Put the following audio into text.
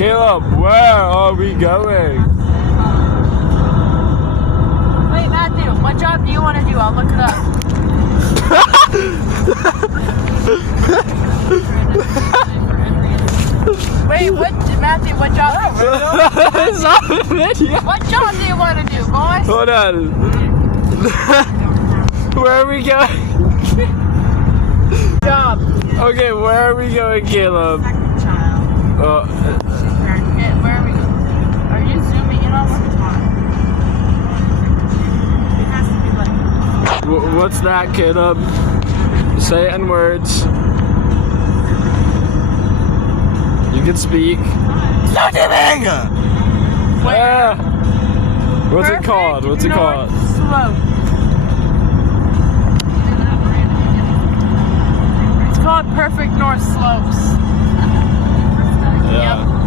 Caleb, where are we going? Wait, Matthew, what job do you want to do? I'll look it up. Wait, Matthew, what job? It's not a video. What job do you want to do, boys? Hold on. Where are we going? Job. Okay, where are we going, Caleb? Second child. Okay, where are we going? Are you zooming in on what's It has to be like. What's that, Caleb? Say it in words. You can speak. Where? What's it called? What's it called? Slope. It's called Perfect North Slopes. Yeah. Yep.